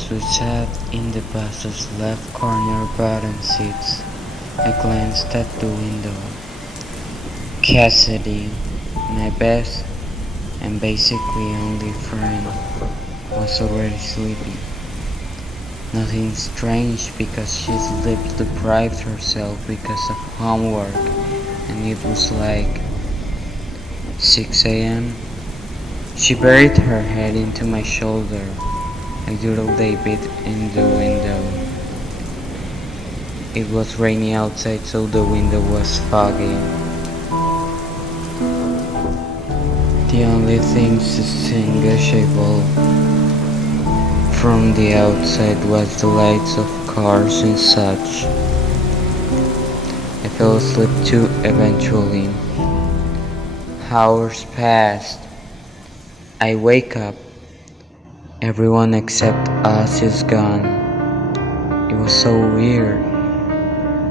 As we sat in the bus's left corner bottom seats, I glanced at the window. Cassidy, my best and basically only friend, was already sleeping. Nothing strange because she sleep deprived herself because of homework, and it was like 6 a.m. She buried her head into my shoulder. I doodled a bit in the window. It was rainy outside, so the window was foggy. The only things distinguishable from the outside was the lights of cars and such. I fell asleep too eventually. Hours passed. I wake up. Everyone except us is gone. It was so weird.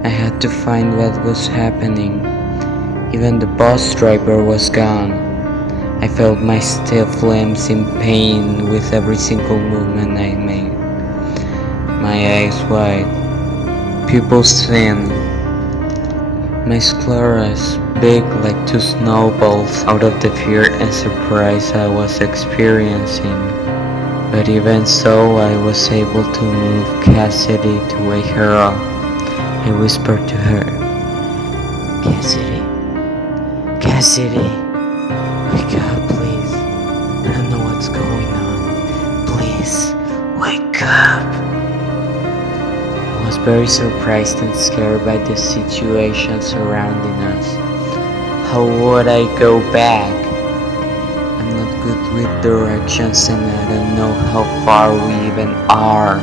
I had to find what was happening. Even the bus driver was gone. I felt my stiff limbs in pain with every single movement I made. My eyes wide, pupils thin, my scleras big like two snowballs out of the fear and surprise I was experiencing. But even so, I was able to move Cassidy to wake her up. I whispered to her, Cassidy, wake up please. I don't know what's going on. Please, wake up. I was very surprised and scared by the situation surrounding us. How would I go back? I'm not good with directions and I don't know how far we even are.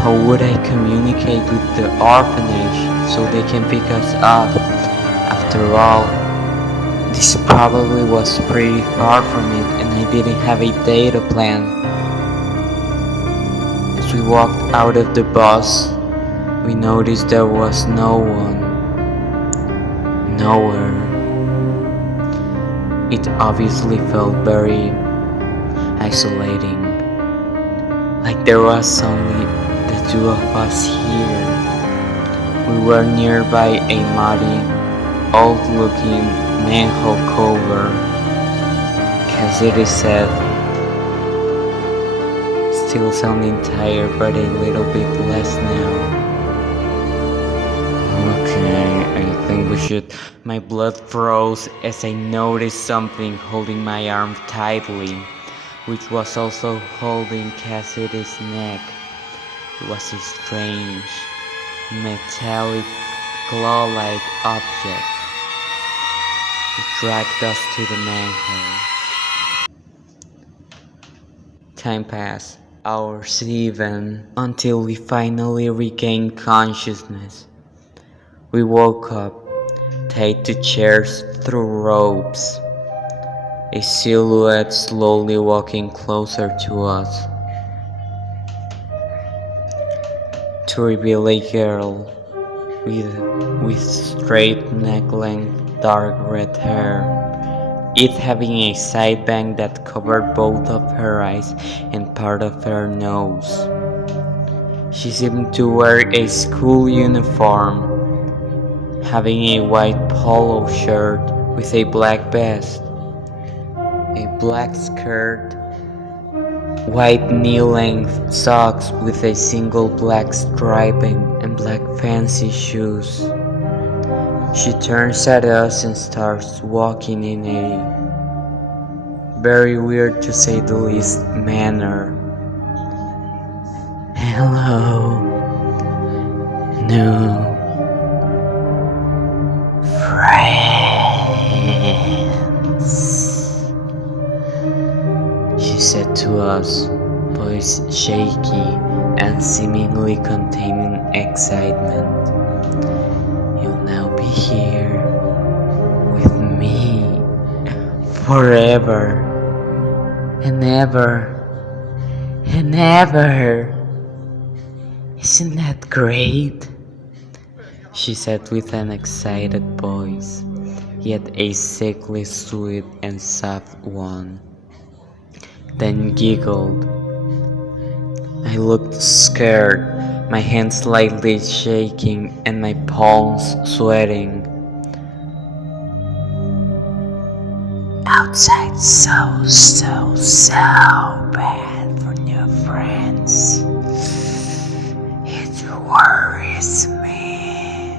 How would I communicate with the orphanage so they can pick us up? After all, this probably was pretty far from it and I didn't have a data plan. As we walked out of the bus, we noticed there was no one. Nowhere. It obviously felt very isolating. Like there was only the two of us here. We were nearby a muddy, old-looking manhole cover. Cassidy said, still sounding tired but a little bit less now. Okay, I think we should. My blood froze as I noticed something holding my arm tightly, which was also holding Cassidy's neck. It was a strange, metallic, claw-like object. It dragged us to the manhole. Time passed, hours even, until we finally regained consciousness. We woke up, tied to chairs through ropes, a silhouette slowly walking closer to us, to reveal a girl with straight neck-length dark red hair, it having a side bang that covered both of her eyes and part of her nose. She seemed to wear a school uniform, having a white polo shirt with a black vest, a black skirt, white knee-length socks with a single black striping, and black fancy shoes. She turns at us and starts walking in a very weird, to say the least, manner. Hello, new friends, she said to us, voice shaky and seemingly containing excitement. You'll now be here with me forever and ever and ever. Isn't that great? She said with an excited voice, yet a sickly sweet and soft one. Then giggled. I looked scared, my hands slightly shaking and my palms sweating. Outside so bad for new friends. It worries me.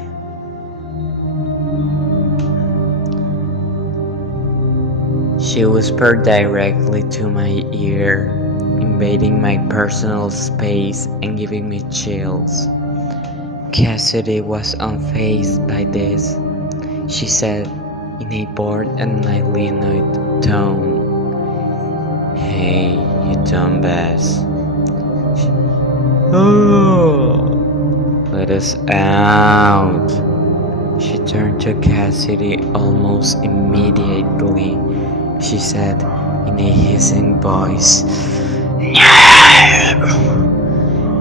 She whispered directly to my ear, invading my personal space and giving me chills. Cassidy was unfazed by this. She said in a bored and mildly annoyed tone, "Hey, you dumbass. Oh, let us out." She turned to Cassidy almost immediately. She said in a hissing voice, "No!"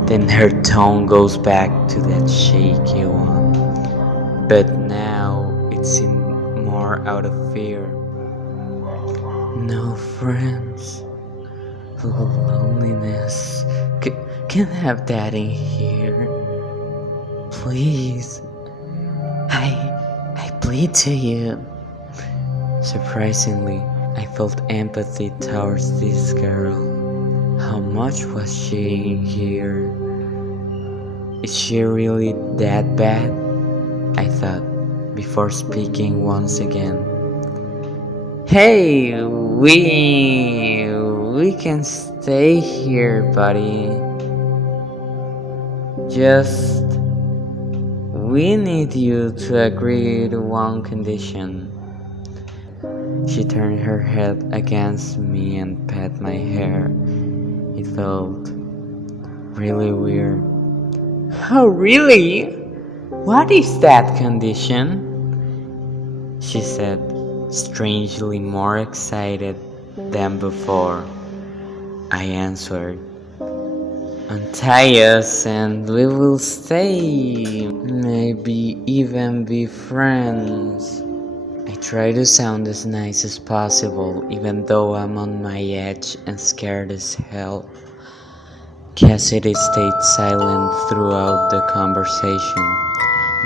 Then her tone goes back to that shaky one, but now it seemed more out of fear. No friends. Loneliness. Can't have that in here. Please. I plead to you. Surprisingly, I felt empathy towards this girl. How much was she in here? Is she really that bad? I thought, before speaking once again. Hey, we can stay here, buddy. Just we need you to agree to one condition. She turned her head against me and pat my hair. It felt really weird. Oh, really? What is that condition? She said, strangely more excited than before. I answered, "Untie us and we will stay, maybe even be friends." I try to sound as nice as possible, even though I'm on my edge and scared as hell. Cassidy stayed silent throughout the conversation.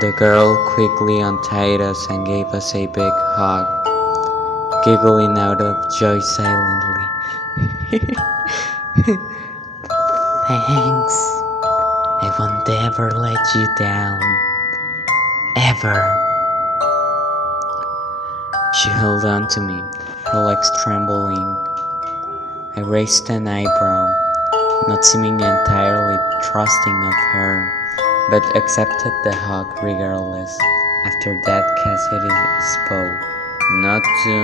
The girl quickly untied us and gave us a big hug, giggling out of joy silently. Thanks. I won't ever let you down. Ever. She held on to me, her legs trembling. I raised an eyebrow, not seeming entirely trusting of her, but accepted the hug regardless. After that, Cassidy spoke. Not to,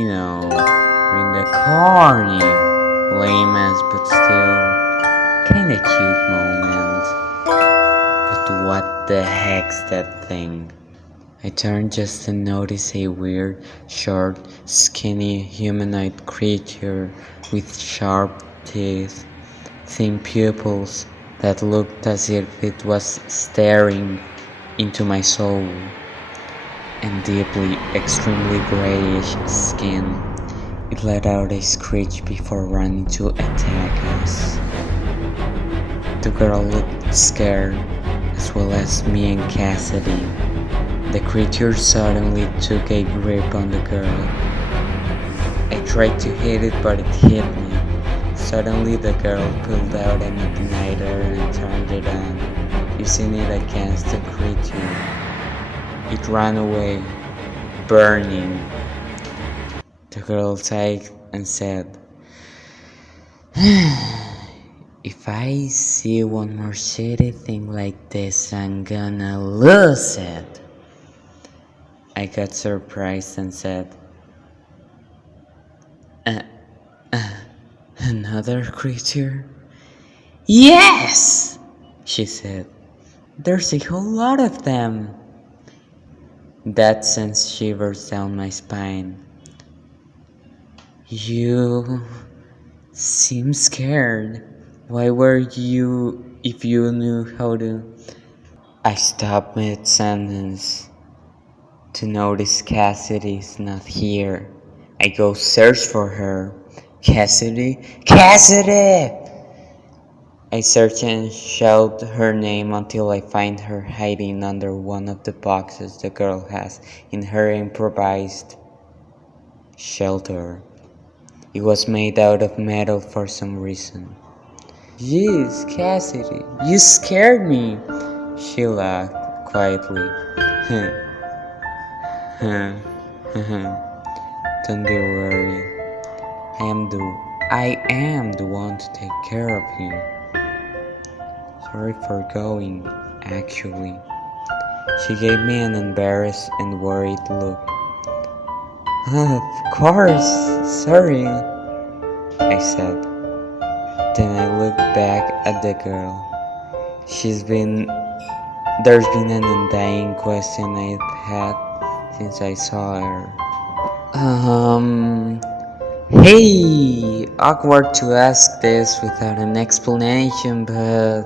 in the corny, lame ass, but still kinda cute moment. But what the heck's that thing? I turned just to notice a weird, short, skinny, humanoid creature with sharp teeth, thin pupils that looked as if it was staring into my soul, and deeply, extremely grayish skin. It let out a screech before running to attack us. The girl looked scared, as well as me and Cassidy. The creature suddenly took a grip on the girl. I tried to hit it, but it hit me. Suddenly the girl pulled out an igniter and turned it on, using it against the creature. It ran away, burning. The girl sighed and said, "If I see one more shitty thing like this, I'm gonna lose it." I got surprised and said, Another creature?" "Yes," she said. "There's a whole lot of them." That sent shivers down my spine. "You seem scared. Why were you, if you knew how to?" I stopped mid-sentence to notice Cassidy's not here. I go search for her, Cassidy? Cassidy! I search and shout her name until I find her hiding under one of the boxes the girl has in her improvised shelter. It was made out of metal for some reason. Jeez, Cassidy, you scared me, she laughed quietly. Don't be worried. I am the one to take care of you. Sorry for going, actually. She gave me an embarrassed and worried look. Of course, sorry, I said. Then I looked back at the girl. There's been an undying question I've had since I saw her. Hey, awkward to ask this without an explanation, but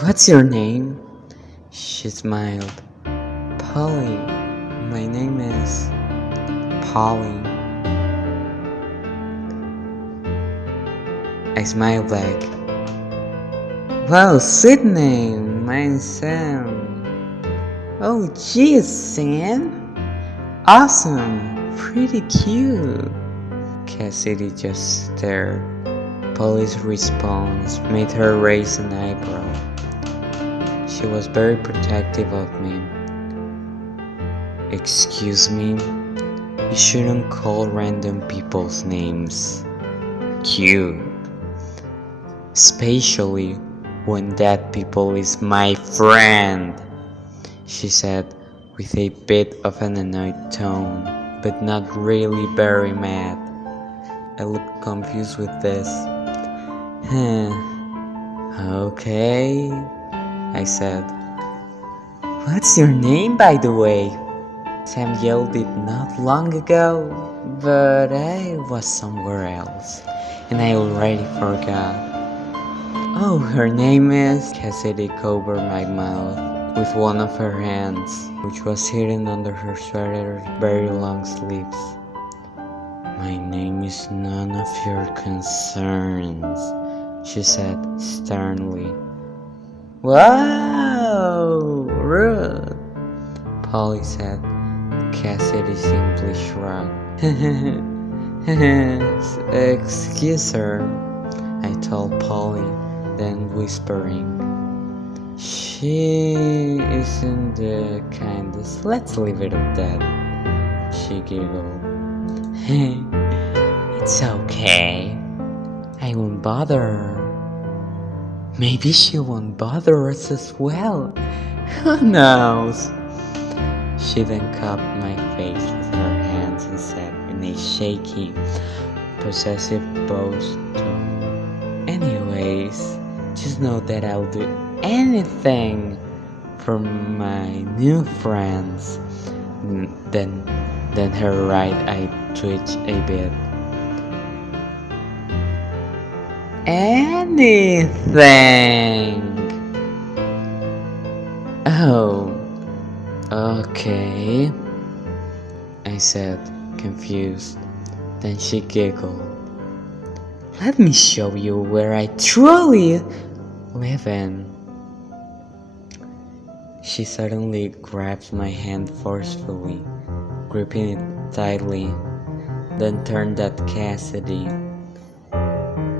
what's your name? She smiled. Polly. My name is Polly. I smiled back. Wow, sweet name. Mine's Sam. Oh, geez, Sam. Awesome. Pretty cute. Cassidy just stared. Polly's response made her raise an eyebrow. She was very protective of me. Excuse me? You shouldn't call random people's names cute. Especially when that people is my friend, she said with a bit of an annoyed tone, but not really very mad. I looked confused with this. Okay, I said. What's your name, by the way? Sam yelled it not long ago, but I was somewhere else, and I already forgot. Oh, her name is... Cassidy covered my mouth with one of her hands, which was hidden under her sweater's very long sleeves. My name is none of your concerns, she said sternly. Wow, rude, Polly said. Cassidy simply shrugged. Excuse her, I told Polly, then whispering, she isn't the kindest. Let's leave it at that. She giggled. It's okay. I won't bother her. Maybe she won't bother us as well. Who knows? She then cupped my face with her hands and said in a shaky, possessive boast tone, anyways, just know that I'll do anything for my new friends. Then her right eye twitched a bit. Anything. Oh, okay, I said, confused. Then she giggled. Let me show you where I truly live in. She suddenly grabbed my hand forcefully, gripping it tightly, then turned at Cassidy.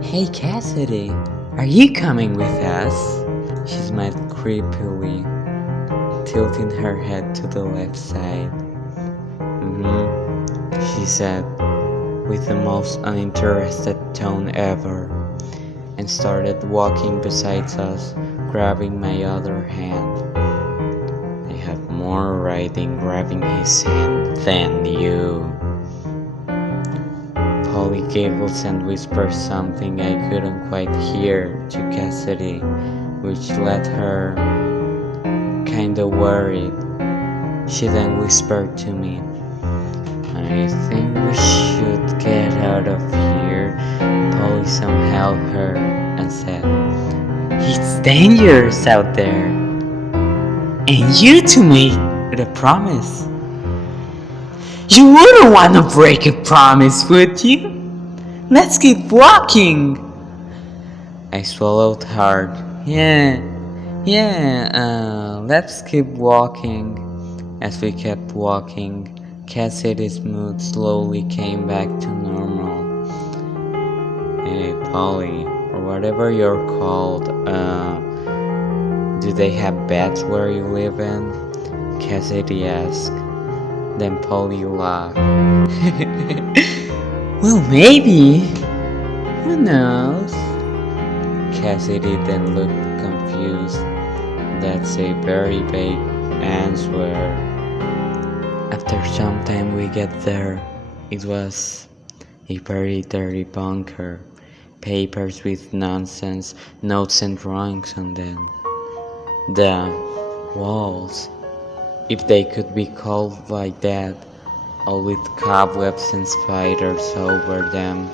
Hey Cassidy, are you coming with us? She smiled creepily, tilting her head to the left side. She said, with the most uninterested tone ever, and started walking beside us, grabbing my other hand. I have more riding grabbing his hand than you. Polly giggles and whispers something I couldn't quite hear to Cassidy, which left her kinda worried. She then whispered to me, I think we should get out of here. Polly somehow heard and said, it's dangerous out there. And you two made a promise. You wouldn't want to break a promise, would you? Let's keep walking! I swallowed hard. Let's keep walking. As we kept walking, Cassidy's mood slowly came back to normal. Hey, Polly, or whatever you're called, do they have beds where you live in? Cassidy asked. Then Polly laughed. Well, maybe. Who knows? Cassidy then looked confused. That's a very vague answer. After some time we get there. It was a very dirty bunker. Papers with nonsense, notes and drawings on them. The walls, if they could be called like that, all with cobwebs and spiders over them,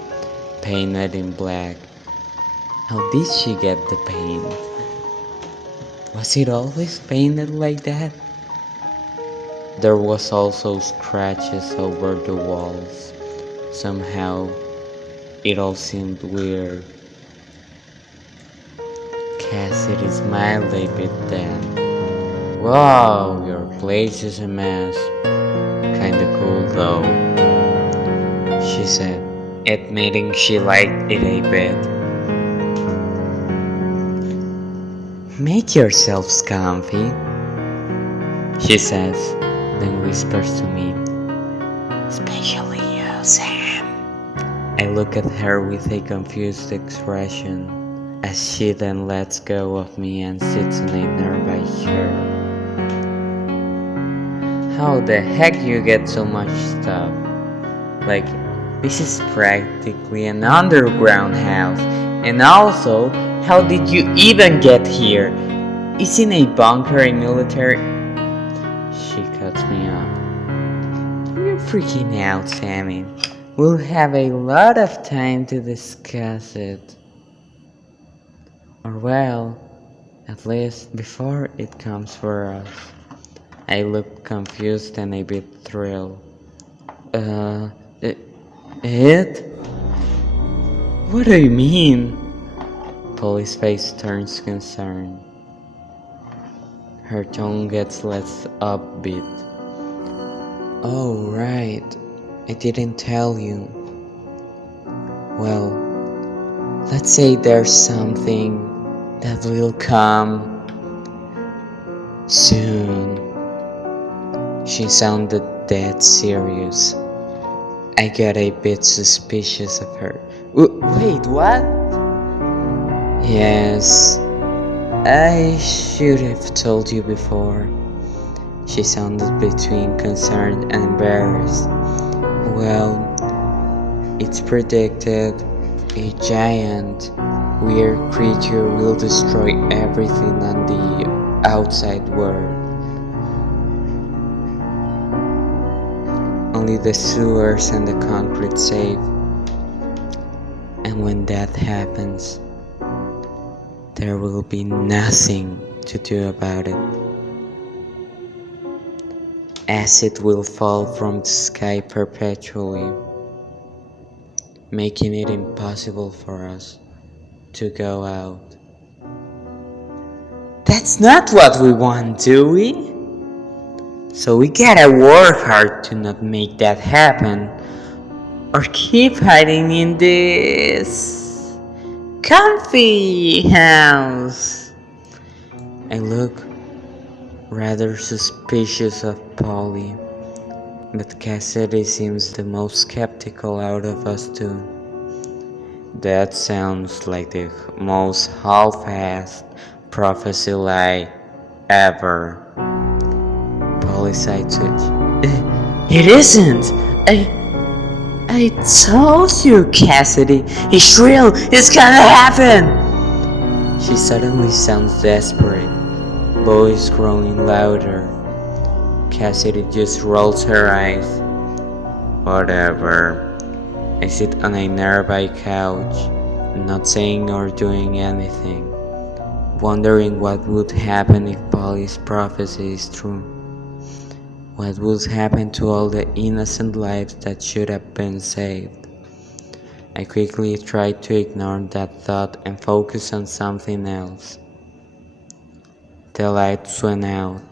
painted in black. How did she get the paint? Was it always painted like that? There was also scratches over the walls. Somehow, it all seemed weird. Cassidy smiled a bit then. Wow, your place is a mess. Kinda cool though, she said, admitting she liked it a bit. Make yourselves comfy, she says, then whispers to me, especially you, Sam. I look at her with a confused expression as she then lets go of me and sits on a nearby chair. How the heck you get so much stuff? Like, this is practically an underground house. And also, how did you even get here? Isn't a bunker a military? She cuts me off. You're freaking out, Sammy. We'll have a lot of time to discuss it. Or well, at least before it comes for us. I looked confused and a bit thrilled. It? What do you mean? Polly's face turns concerned. Her tone gets less upbeat. Oh, right. I didn't tell you. Well, let's say there's something that will come soon. She sounded dead serious. I got a bit suspicious of her. Wait, what? Yes, I should have told you before. She sounded between concerned and embarrassed. Well, it's predicted a giant, weird creature will destroy everything on the outside world. Only the sewers and the concrete safe. And when that happens, there will be nothing to do about it. Acid will fall from the sky perpetually, making it impossible for us to go out. That's not what we want, do we? So we gotta work hard to not make that happen, or keep hiding in this comfy house. I look rather suspicious of Polly, but Cassidy seems the most skeptical out of us two. That sounds like the most half-assed prophecy lie ever. Polly sighed switch. It isn't! I told you, Cassidy! It's real! It's gonna happen! She suddenly sounds desperate, voice growing louder. Cassidy just rolls her eyes. Whatever. I sit on a nearby couch, not saying or doing anything, wondering what would happen if Polly's prophecy is true. What would happen to all the innocent lives that should have been saved? I quickly tried to ignore that thought and focus on something else. The lights went out.